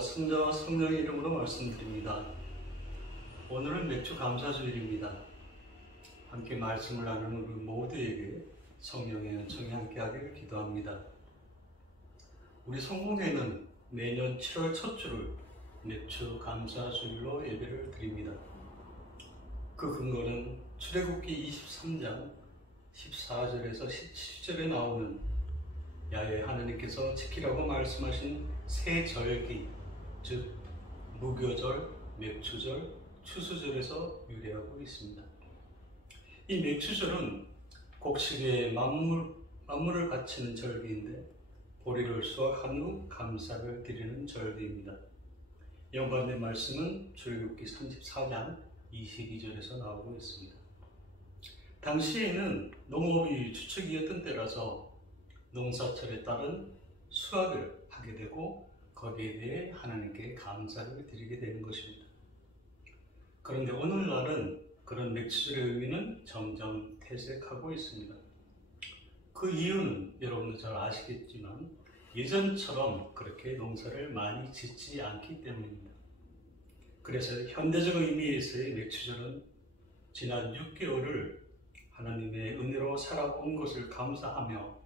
아버지와 성자와 성령의 이름으로 말씀드립니다. 오늘은 맥주 감사주일입니다. 함께 말씀을 나누는 우리 모두에게 성령의 은총이 함께하기를 기도합니다. 우리 성공회는 매년 7월 첫 주를 맥주 감사주일로 예배를 드립니다. 그 근거는 출애굽기 23장 14절에서 17절에 나오는 야훼 하나님께서 지키라고 말씀하신 세 절기, 즉 무교절, 맥주절, 추수절에서 유래하고 있습니다. 이 맥주절은 곡식에 만물을 바치는 절기인데 보리를 수확한 후 감사를 드리는 절기입니다. 연관된 말씀은 출애굽기 34장 22절에서 나오고 있습니다. 당시에는 농업이 주축이었던 때라서 농사철에 따른 수확을 하게 되고 거기에 대해 하나님께 감사를 드리게 되는 것입니다. 그런데 오늘날은 그런 맥주절의 의미는 점점 퇴색하고 있습니다. 그 이유는 여러분도 잘 아시겠지만 예전처럼 그렇게 농사를 많이 짓지 않기 때문입니다. 그래서 현대적 의미에서의 맥주절은 지난 6개월을 하나님의 은혜로 살아온 것을 감사하며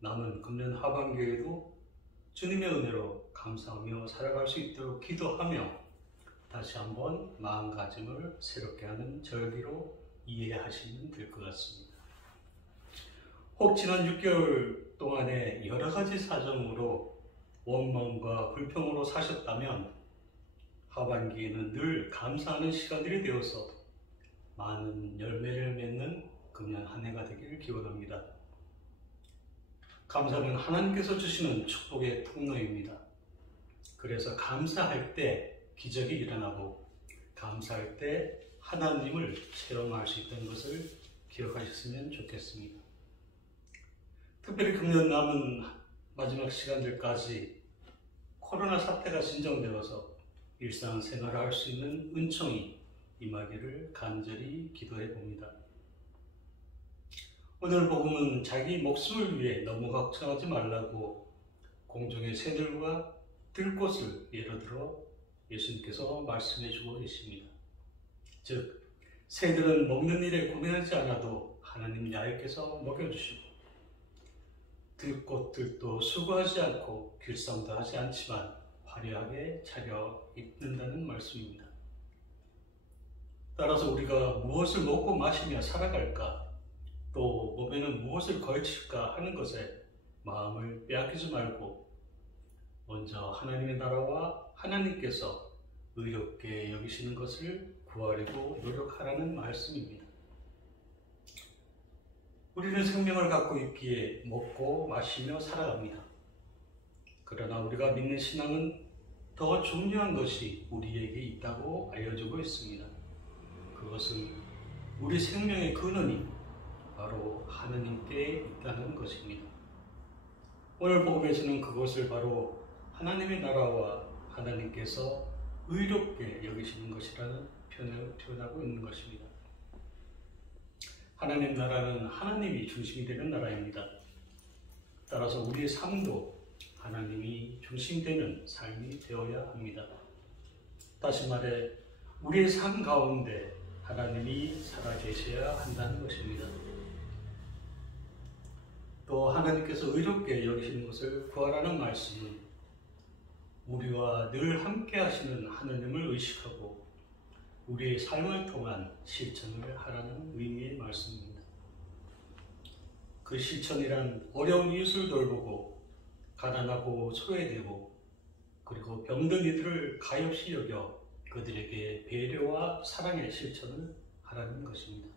남은 금년 하반기에도 주님의 은혜로 감사하며 살아갈 수 있도록 기도하며 다시 한번 마음가짐을 새롭게 하는 절기로 이해하시면 될 것 같습니다. 혹 지난 6개월 동안에 여러 가지 사정으로 원망과 불평으로 사셨다면 하반기에는 늘 감사하는 시간들이 되어서 많은 열매를 맺는 금년 한 해가 되기를 기원합니다. 감사는 하나님께서 주시는 축복의 통로입니다. 그래서 감사할 때 기적이 일어나고 감사할 때 하나님을 체험할 수 있다는 것을 기억하셨으면 좋겠습니다. 특별히 금년 남은 마지막 시간들까지 코로나 사태가 진정되어서 일상생활을 할 수 있는 은총이 임하기를 간절히 기도해 봅니다. 오늘 복음은 자기 목숨을 위해 너무 걱정하지 말라고 공중의 새들과 들꽃을 예로 들어 예수님께서 말씀해 주고 계십니다. 즉, 새들은 먹는 일에 고민하지 않아도 하나님 야훼께서 먹여주시고 들꽃들도 수고하지 않고 길쌈도 하지 않지만 화려하게 차려 입는다는 말씀입니다. 따라서 우리가 무엇을 먹고 마시며 살아갈까, 또 몸에는 무엇을 걸칠까 하는 것에 마음을 빼앗기지 말고 먼저 하나님의 나라와 하나님께서 의롭게 여기시는 것을 구하려고 노력하라는 말씀입니다. 우리는 생명을 갖고 있기에 먹고 마시며 살아갑니다. 그러나 우리가 믿는 신앙은 더 중요한 것이 우리에게 있다고 알려주고 있습니다. 그것은 우리 생명의 근원이 바로 하나님께 있다는 것입니다. 오늘 복음에서는 그것을 바로 하나님의 나라와 하나님께서 의롭게 여기시는 것이라는 표현을 표현하고 있는 것입니다. 하나님 나라는 하나님이 중심이 되는 나라입니다. 따라서 우리의 삶도 하나님이 중심되는 삶이 되어야 합니다. 다시 말해 우리의 삶 가운데 하나님이 살아계셔야 한다는 것입니다. 또 하나님께서 의롭게 여기시는 것을 구하라는 말씀은 우리와 늘 함께 하시는 하나님을 의식하고 우리의 삶을 통한 실천을 하라는 의미의 말씀입니다. 그 실천이란 어려운 이웃을 돌보고 가난하고 소외되고 그리고 병든 이들을 가엾이 여겨 그들에게 배려와 사랑의 실천을 하라는 것입니다.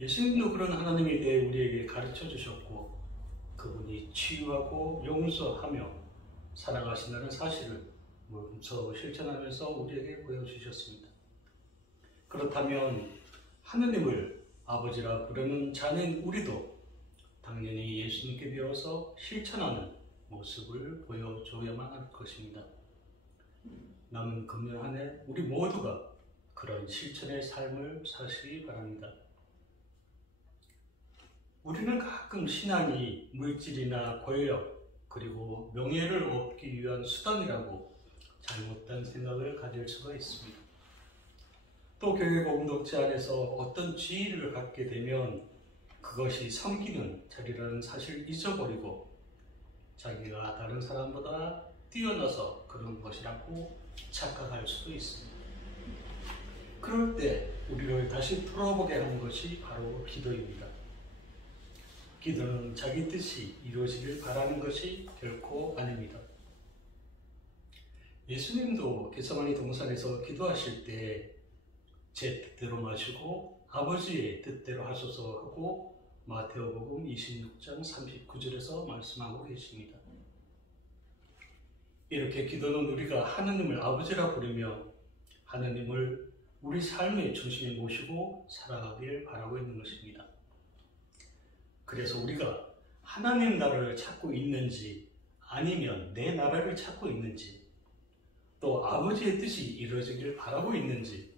예수님도 그런 하나님에 대해 우리에게 가르쳐 주셨고 그분이 치유하고 용서하며 살아가신다는 사실을 몸소 실천하면서 우리에게 보여주셨습니다. 그렇다면 하느님을 아버지라 부르는 자는 우리도 당연히 예수님께 배워서 실천하는 모습을 보여줘야만 할 것입니다. 남은 금년 한 해 우리 모두가 그런 실천의 삶을 사시기 바랍니다. 우리는 가끔 신앙이 물질이나 권력, 그리고 명예를 얻기 위한 수단이라고 잘못된 생각을 가질 수가 있습니다. 또 교회 공동체 안에서 어떤 지위를 갖게 되면 그것이 섬기는 자리라는 사실을 잊어버리고 자기가 다른 사람보다 뛰어나서 그런 것이라고 착각할 수도 있습니다. 그럴 때 우리를 다시 돌아보게 하는 것이 바로 기도입니다. 기도는 자기 뜻이 이루어지길 바라는 것이 결코 아닙니다. 예수님도 겟세마니 동산에서 기도하실 때 제 뜻대로 마시고 아버지의 뜻대로 하소서 하고 마태복음 26장 39절에서 말씀하고 계십니다. 이렇게 기도는 우리가 하느님을 아버지라 부르며 하느님을 우리 삶의 중심에 모시고 살아가길 바라고 있는 것입니다. 그래서 우리가 하나님 나라를 찾고 있는지 아니면 내 나라를 찾고 있는지 또 아버지의 뜻이 이루어지길 바라고 있는지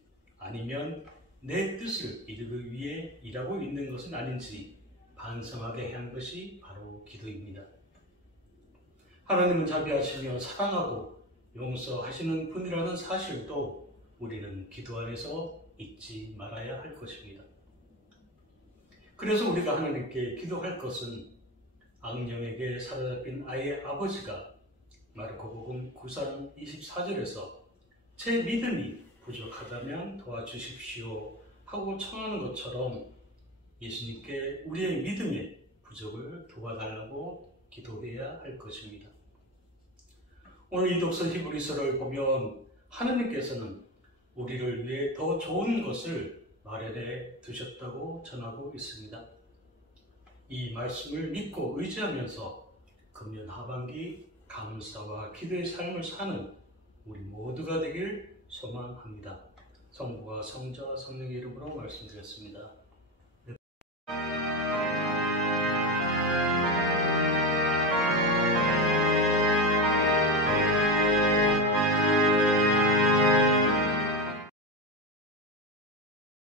아니면 내 뜻을 이루기 위해 일하고 있는 것은 아닌지 반성하게 한 것이 바로 기도입니다. 하나님은 자비하시며 사랑하고 용서하시는 분이라는 사실도 우리는 기도 안에서 잊지 말아야 할 것입니다. 그래서 우리가 하나님께 기도할 것은 악령에게 사로잡힌 아이의 아버지가 마르코복음 9장 24절에서 제 믿음이 부족하다면 도와주십시오 하고 청하는 것처럼 예수님께 우리의 믿음의 부족을 도와달라고 기도해야 할 것입니다. 오늘 이 독서 히브리서를 보면 하나님께서는 우리를 위해 더 좋은 것을 마련해 두셨다고 전하고 있습니다. 이 말씀을 믿고 의지하면서 금년 하반기 감사와 기도의 삶을 사는 우리 모두가 되길 소망합니다. 성부와 성자와 성령의 이름으로 말씀드렸습니다.